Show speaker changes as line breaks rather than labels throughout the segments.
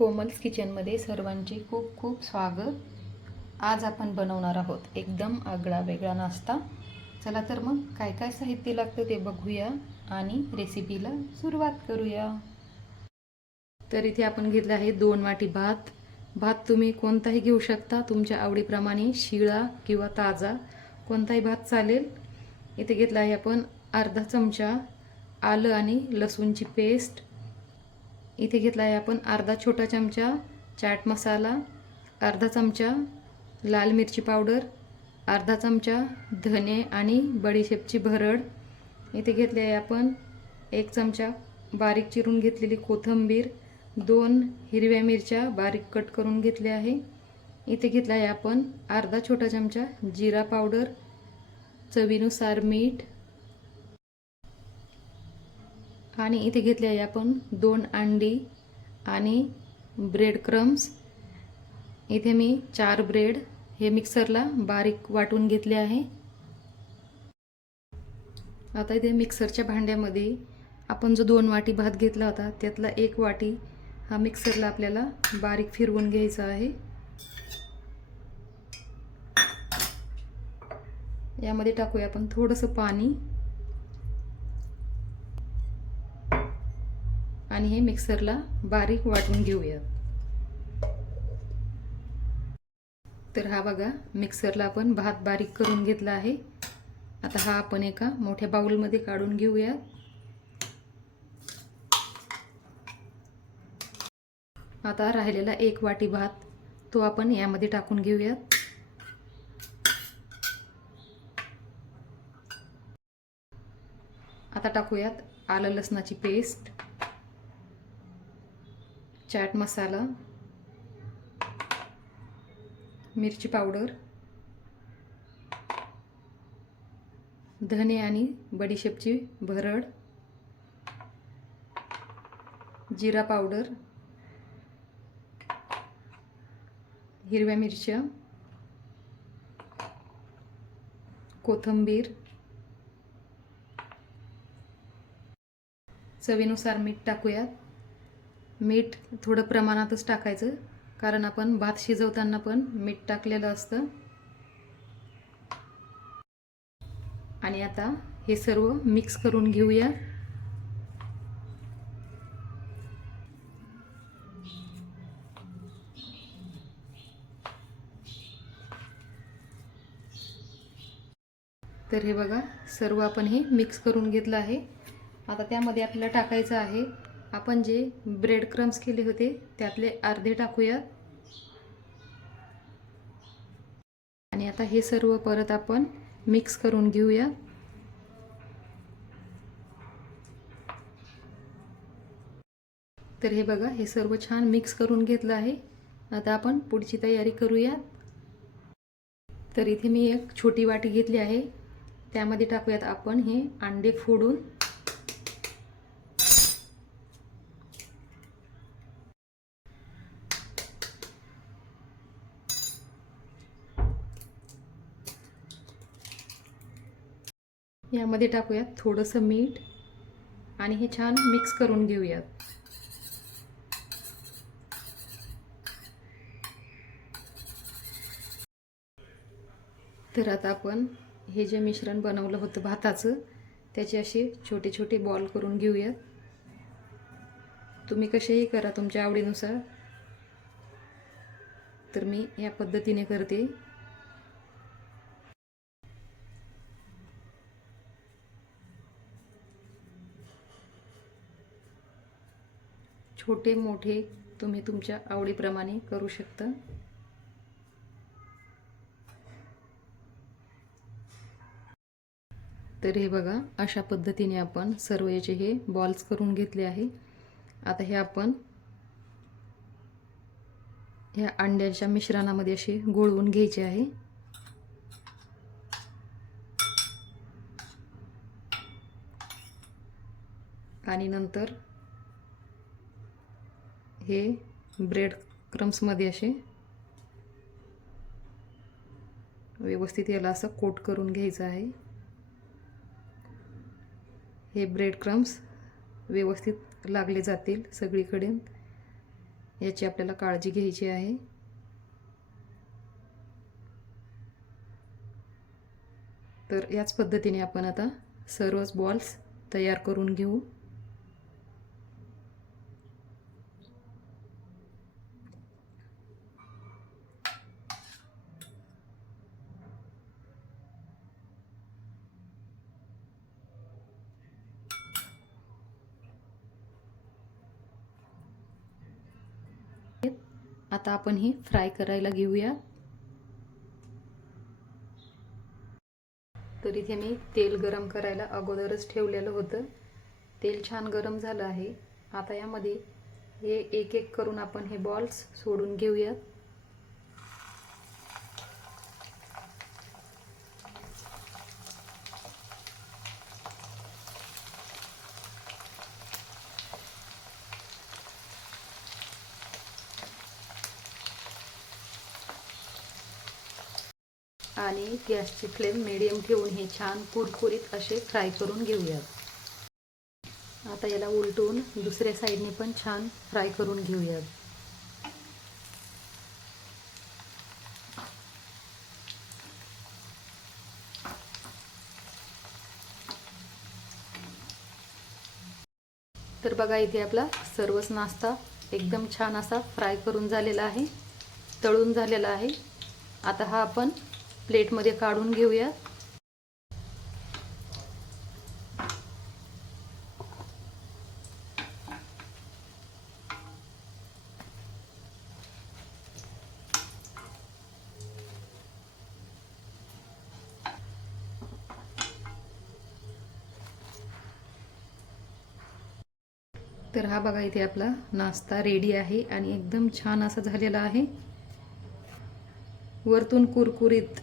कोमल्स किचनमध्ये सर्वांचे खूप खूप स्वागत. आज आपण बनवणार आहोत एकदम आगळा वेगळा नाश्ता. चला तर मग काय काय साहित्य लागतं ते बघूया आणि रेसिपीला सुरुवात करूया. तर इथे आपण घेतलं आहे दोन वाटी भात. भात तुम्ही कोणताही घेऊ शकता. तुमच्या आवडीप्रमाणे शिळा किंवा ताजा कोणताही भात चालेल. इथे घेतला आहे आपण अर्धा चमचा आलं आणि लसूणची पेस्ट इथे घेतला आहे आपण अर्धा छोटा चमचा चाट मसाला अर्धा चमचा लाल मिरची पावडर अर्धा चमचा धने आणि बडीशेपची भरड. इथे घेतले आहे आपण एक चमचा बारीक चिरून घेतलेली कोथिंबीर दोन हिरव्या मिरच्या बारीक कट करून घेतल्या आहे. इथे घेतला आहे आपण अर्धा छोटा चमचा जिरा पावडर चवीनुसार मीठ आणि इथे घेतले आहे आपण दोन अंडी आणि ब्रेड क्रम्स इथे मी चार ब्रेड हे मिक्सरला बारीक वाटून घेतले आहे. आता इथे मिक्सरच्या भांड्यामध्ये आपण जो दोन वाटी भात घेतला होता त्यातला एक वाटी हा मिक्सरला आपल्याला बारीक फिरवून घ्यायचा आहे. यामध्ये टाकूया आपण थोडंसं पाणी. आणि हे मिक्सरला बारीक वाटून घेऊयात तर हा बघा मिक्सरला आपण भात बारीक करून घेतला आहे. आता हा आपण एका मोठ्या बाउलमध्ये काढून घेऊयात आता राहिलेला एक वाटी भात तो आपण यामध्ये टाकून घेऊयात आता टाकूयात आलं लसणाची पेस्ट. चाट मसाला मिरची पावडर धने आणि बडीशेपची भरड जिरा पावडर हिरव्या मिरच्या कोथिंबीर चवीनुसार मीठ टाकूयात. मीठ थोडं प्रमाणातच टाकायचं कारण आपण भात शिजवताना पण मीठ टाकलेलं असतं. आणि आता हे सर्व मिक्स करून घेऊया. तर हे बघा सर्व आपण हे मिक्स करून घेतलं आहे. आता त्यामध्ये आपल्याला टाकायचं आहे आपण जे ब्रेड क्रम्स केले होते त्यातले अर्धे टाकूयात आणि आता हे सर्व परत आपण मिक्स करून घेऊया. तर हे बघा हे सर्व छान मिक्स करून घेतलं आहे. आता आपण पुढची तयारी करूया. तर इथे मी एक छोटी वाटी घेतली आहे. त्यामध्ये टाकूयात आपण हे अंडे फोडून. यामध्ये टाकूयात थोडंसं मीठ आणि हे छान मिक्स करून घेऊयात. तर आता आपण हे जे मिश्रण बनवलं होतं भाताचं त्याचे असे छोटे छोटे बॉल करून घेऊयात. तुम्ही कसेही करा तुमच्या आवडीनुसार. तर मी या पद्धतीने करते. छोटे मोठे तुम्ही तुमच्या आवडीप्रमाणे करू शकता. तर हे बघा अशा पद्धतीने आपण सर्व याचे हे बॉल्स करून घेतले आहे. आता हे आपण ह्या अंड्याच्या मिश्रणामध्ये असे गोळवून घ्यायचे आहे. आणि नंतर हे ब्रेड क्रम्समध्ये असे व्यवस्थित याला असं कोट करून घ्यायचं आहे. हे ब्रेड क्रम्स व्यवस्थित लागले जातील सगळीकडे. याची आपल्याला काळजी घ्यायची आहे. तर याच पद्धतीने आपण आता सर्वच बॉल्स तयार करून घेऊ. आता आपण ही फ्राय करायला घेऊया. तर इथे मी तेल गरम करायला अगोदरच ठेवलेलं होतं. तेल छान गरम झालं आहे. आता यामध्ये हे एक एक करून आपण हे बॉल्स सोडून घेऊयात. आणि गॅसची फ्लेम मिडियम ठेवून हे छान कुरकुरीत असे फ्राय करून घेऊयात. आता याला उलटून दुसऱ्या साईडने पण छान फ्राय करून घेऊयात. तर बघा इथे आपला सर्वच नाश्ता एकदम छान असा फ्राय करून झालेला आहे तळून झालेला आहे. आता हा आपण प्लेटमध्ये काढून घेऊया. तर हा बघा इथे आपला नाश्ता रेडी आहे आणि एकदम छान असा झालेला आहे. वरतून कुरकुरीत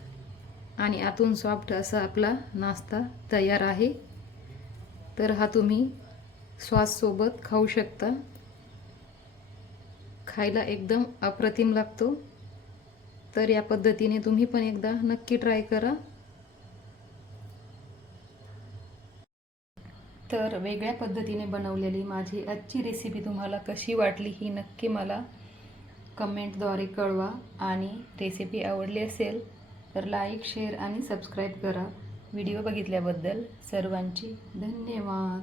आणि आतून सॉफ्ट असा आपला नाश्ता तयार आहे. तर हा तुम्ही सॉससोबत खाऊ शकता. खायला एकदम अप्रतिम लागतो. तर या पद्धतीने तुम्ही पण एकदा नक्की ट्राय करा. तर वेगळ्या पद्धतीने बनवलेली माझी आजची रेसिपी तुम्हाला कशी वाटली ही नक्की मला कमेंटद्वारे कळवा. आणि रेसिपी आवडली असेल तर लाईक शेअर आणि सबस्क्राईब करा. व्हिडिओ बघितल्याबद्दल सर्वांची धन्यवाद.